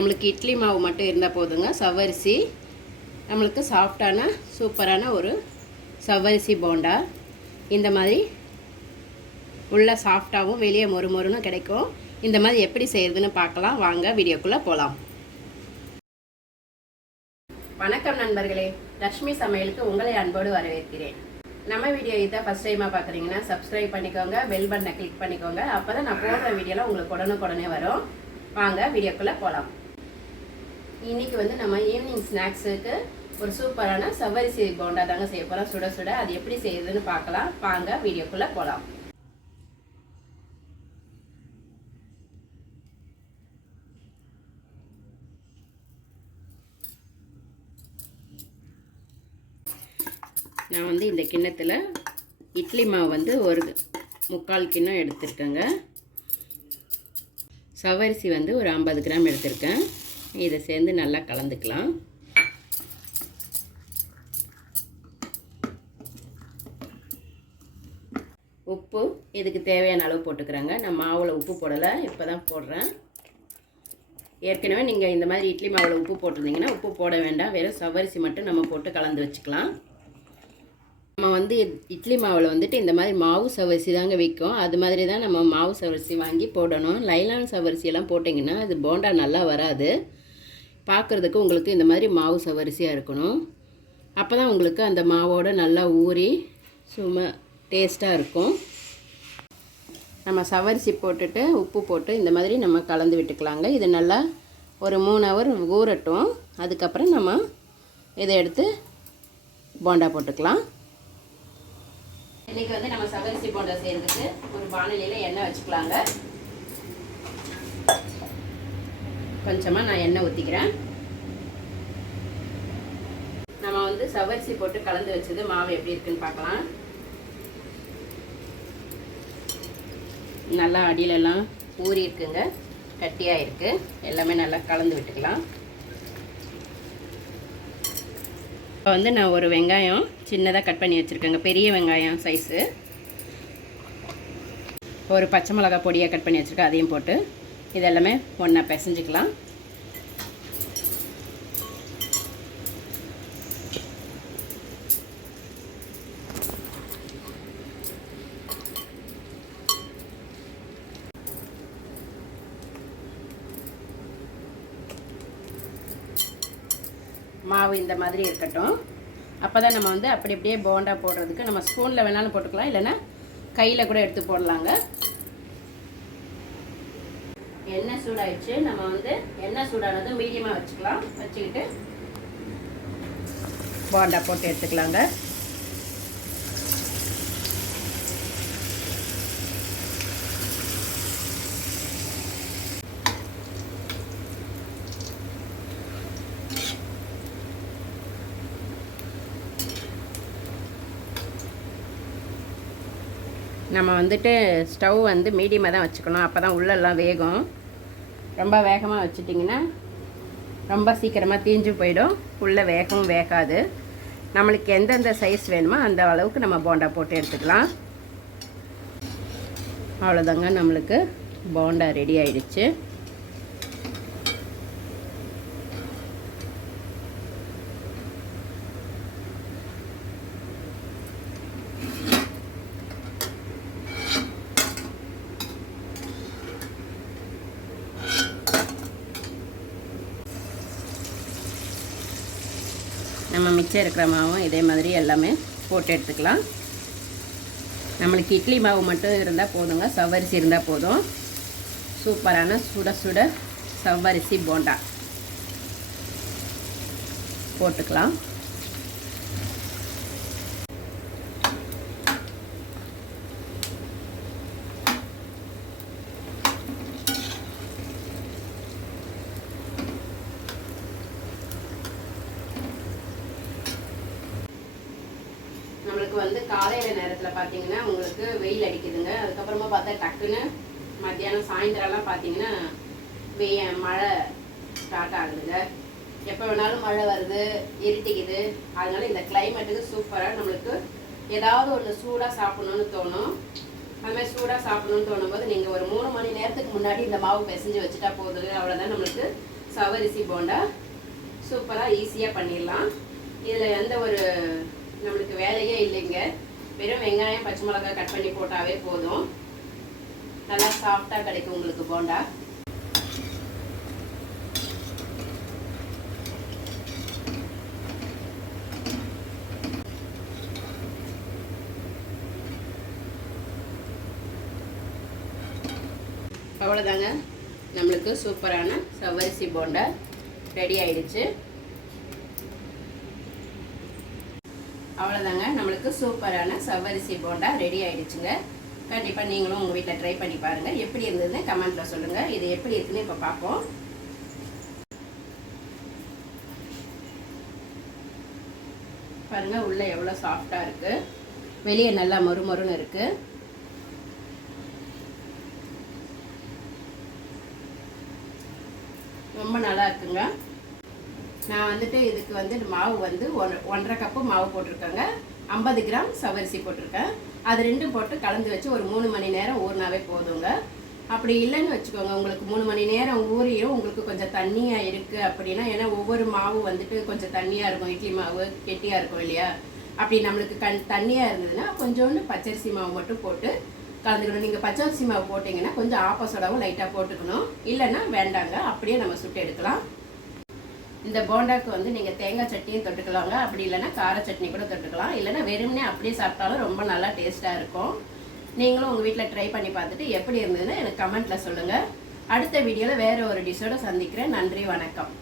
நம்மளுக்கு இட்லி மாவு மட்டும் இருந்தால் போதுங்க. சவ்வரிசி நம்மளுக்கு சாஃப்டான சூப்பரான ஒரு சவ்வரிசி போண்டா இந்த மாதிரி உள்ள சாஃப்டாகவும் வெளியே மொறுமொறுன்னு கிடைக்கும். இந்த மாதிரி எப்படி செய்கிறதுன்னு பார்க்கலாம். வாங்க வீடியோக்குள்ளே போகலாம். வணக்கம் நண்பர்களே, லக்ஷ்மி சமையலுக்கு உங்களை அன்போடு வரவேற்கிறேன். நம்ம வீடியோ இதை ஃபஸ்ட் டைமாக பார்க்குறீங்கன்னா சப்ஸ்கிரைப் பண்ணிக்கோங்க, பெல் பட்டனை கிளிக் பண்ணிக்கோங்க. அப்போ தான் நான் போடுற வீடியோலாம் உங்களுக்கு உடனுக்குடனே வரும். வாங்க வீடியோக்குள்ளே போகலாம். இன்றைக்கி நம்ம ஈவினிங் ஸ்நாக்ஸுக்கு ஒரு சூப்பரான சவ்வரிசி போண்டா தாங்க செய்ய போகிறோம். சுட சுட அது எப்படி செய்யுதுன்னு பார்க்கலாம். வாங்க வீடியோக்குள்ளே போகலாம். நான் இந்த கிண்ணத்தில் இட்லி மாவு ஒரு 3/4 கிண்ணம் எடுத்திருக்கேங்க. சவ்வரிசி ஒரு 50 கிராம் எடுத்திருக்கேன். இதை சேர்ந்து நல்லா கலந்துக்கலாம். உப்பு இதுக்கு தேவையான அளவு போட்டுக்கிறேங்க. நான் மாவில் உப்பு போடலை, இப்போ தான் போடுறேன். ஏற்கனவே நீங்கள் இந்த மாதிரி இட்லி மாவில் உப்பு போட்டிருந்தீங்கன்னா உப்பு போட வேண்டாம். வெறும் சவ்வரிசி மட்டும் நம்ம போட்டு கலந்து வச்சுக்கலாம். நம்ம இட்லி மாவில் இந்த மாதிரி மாவு சவ்வரிசி தாங்க விற்கும். அது மாதிரி தான் நம்ம மாவு சவ்வரிசி வாங்கி போடணும். லைலான் சவ்வரிசியெல்லாம் போட்டிங்கன்னா அது போண்டா நல்லா வராது. பார்க்குறதுக்கு உங்களுக்கு இந்த மாதிரி மாவு சவ்வரிசியாக இருக்கணும். அப்போ தான் உங்களுக்கு அந்த மாவோடு நல்லா ஊறி சும்மா டேஸ்ட்டாக இருக்கும். நம்ம சவ்வரிசி போட்டுட்டு உப்பு போட்டு இந்த மாதிரி நம்ம கலந்து விட்டுக்கலாங்க. இது நல்லா ஒரு 3 ஹவர் ஊறட்டும். அதுக்கப்புறம் நம்ம இதை எடுத்து போண்டா போட்டுக்கலாம். இன்றைக்கி நம்ம சவ்வரிசி போண்டா செய்கிறதுக்கு ஒரு வானிலையில் எண்ணெய் வச்சுக்கலாங்க. கொஞ்சமாக நான் எண்ணெய் ஊற்றிக்கிறேன். நம்ம சவ்வரிசி போட்டு கலந்து வச்சது மாவு எப்படி இருக்குன்னு பார்க்கலாம். நல்லா அடியிலெல்லாம் ஊறி இருக்குங்க, கட்டியாக இருக்குது. எல்லாமே நல்லா கலந்து விட்டுக்கலாம். இப்போ நான் ஒரு வெங்காயம் சின்னதாக கட் பண்ணி வச்சுருக்கேங்க, பெரிய வெங்காயம் சைஸு. ஒரு பச்சை மிளகாய் பொடியாக கட் பண்ணி வச்சுருக்கேன், அதையும் போட்டு இதெல்லாமே ஒன்றா பிசைஞ்சிக்கலாம். மாவு இந்த மாதிரி இருக்கட்டும். அப்போ தான் நம்ம அப்படி அப்படியே போண்டா போடுறதுக்கு நம்ம ஸ்பூனில் வேணாலும் போட்டுக்கலாம், இல்லைன்னா கையில் கூட எடுத்து போடலாங்க. எண்ணெய் சூடாயிடுச்சு. நம்ம எண்ணெய் சூடானதும் மீடியமாக வச்சுக்கலாம். வச்சுக்கிட்டு போண்டா போட்டு எடுத்துக்கலாங்க. நம்ம ஸ்டவ் மீடியமாக தான் வச்சுக்கணும். அப்போ தான் உள்ளெல்லாம் வேகும். ரொம்ப வேகமாக வச்சுட்டிங்கன்னா ரொம்ப சீக்கிரமாக தீஞ்சு போயிடும். உள்ளே வேகவும் வேகாது. நம்மளுக்கு எந்தெந்த சைஸ் வேணுமோ அந்த அளவுக்கு நம்ம போண்டா போட்டு எடுத்துக்கலாம். அவ்வளோதாங்க, நம்மளுக்கு போண்டா ரெடி ஆயிடுச்சு. நம்ம மிச்சம் இருக்கிற மாவும் இதே மாதிரி எல்லாமே போட்டு எடுத்துக்கலாம். நம்மளுக்கு இட்லி மாவு மட்டும் இருந்தால் போதுங்க, சவ்வரிசி இருந்தால் போதும். சூப்பரான சுட சுட சவ்வரிசி போண்டா போட்டுக்கலாம். நம்மளுக்கு காலையில் நேரத்தில் பார்த்தீங்கன்னா உங்களுக்கு வெயில் அடிக்குதுங்க. அதுக்கப்புறமா பார்த்தா டக்குன்னு மத்தியானம் சாயந்தரம்லாம் பார்த்தீங்கன்னா மழை ஸ்டார்ட் ஆகுதுங்க. எப்போ வேணாலும் மழை வருது, இருட்டிக்குது. அதனால இந்த கிளைமேட்டுக்கு சூப்பராக நம்மளுக்கு ஏதாவது ஒன்று சூடாக சாப்பிட்ணுன்னு தோணும். அதுமாதிரி சூடாக சாப்பிட்ணுன்னு தோணும்போது நீங்கள் ஒரு 3 மணி நேரத்துக்கு முன்னாடி இந்த மாவு பிசைஞ்சு வச்சுட்டா போதுங்க. அவ்வளோதான், நம்மளுக்கு சவரிசி போண்டா சூப்பராக ஈஸியாக பண்ணிடலாம். இதில் எந்த ஒரு நம்மளுக்கு வேலையே இல்லைங்க. வெறும் வெங்காயம் பச்சை மிளகாய் கட் பண்ணி போட்டாவே போதும். நல்லா சாஃப்டாக கிடைக்கும் உங்களுக்கு போண்டா. அவ்வளோதாங்க, நம்மளுக்கு சூப்பரான சவரிசி போண்டா ரெடி ஆயிடுச்சு. அவ்வளோதாங்க, நம்மளுக்கு சூப்பரான சவரிசி போண்டா ரெடி ஆயிடுச்சுங்க. கண்டிப்பாக நீங்களும் உங்கள் வீட்டில் ட்ரை பண்ணி பாருங்கள். எப்படி இருந்ததுன்னு கமெண்ட்டில் சொல்லுங்கள். இது எப்படி இருக்குன்னு இப்போ பார்ப்போம். பாருங்கள், உள்ளே எவ்வளோ சாஃப்டாக இருக்குது, வெளியே நல்லா மொறுமொறுன்னு இருக்குது. ரொம்ப நல்லா இருக்குங்க. நான் வந்துட்டு இதுக்கு வந்து மாவு வந்து 1.5 கப்பு மாவு போட்டிருக்கேங்க. 50 கிராம் சவரிசி போட்டிருக்கேன். அது ரெண்டும் போட்டு கலந்து வச்சு ஒரு 3 மணி நேரம் ஊறினாவே போதுங்க. அப்படி இல்லைன்னு வச்சுக்கோங்க, உங்களுக்கு 3 மணி நேரம் ஊறியும் உங்களுக்கு கொஞ்சம் தண்ணியாக இருக்குது அப்படின்னா, ஏன்னா ஒவ்வொரு மாவு வந்துட்டு கொஞ்சம் தண்ணியாக இருக்கும். இட்லி மாவு கெட்டியாக இருக்கும் இல்லையா? அப்படி நம்மளுக்கு தண்ணியாக இருந்ததுன்னா கொஞ்சோண்டு பச்சரிசி மாவு மட்டும் போட்டு கலந்துக்கணும். நீங்கள் பச்சரிசி மாவு போட்டிங்கன்னா கொஞ்சம் ஆப்போசோடாவும் லைட்டாக போட்டுக்கணும். இல்லைன்னா வேண்டாங்க, அப்படியே நம்ம சுட்டு எடுக்கலாம். இந்த போண்டாக்கு வந்து நீங்கள் தேங்காய் சட்னியும் தொட்டுக்கலாங்க. அப்படி இல்லைன்னா கார சட்னி கூட தொட்டுக்கலாம். இல்லைன்னா வெறுமனே அப்படியே சாப்பிட்டாலும் ரொம்ப நல்லா டேஸ்ட்டாக இருக்கும். நீங்களும் உங்கள் வீட்டில் ட்ரை பண்ணி பார்த்துட்டு எப்படி இருந்ததுன்னு எனக்கு கமெண்ட்டில் சொல்லுங்கள். அடுத்த வீடியோவில் வேறு ஒரு டிஷ்ஷோடு சந்திக்கிறேன். நன்றி, வணக்கம்.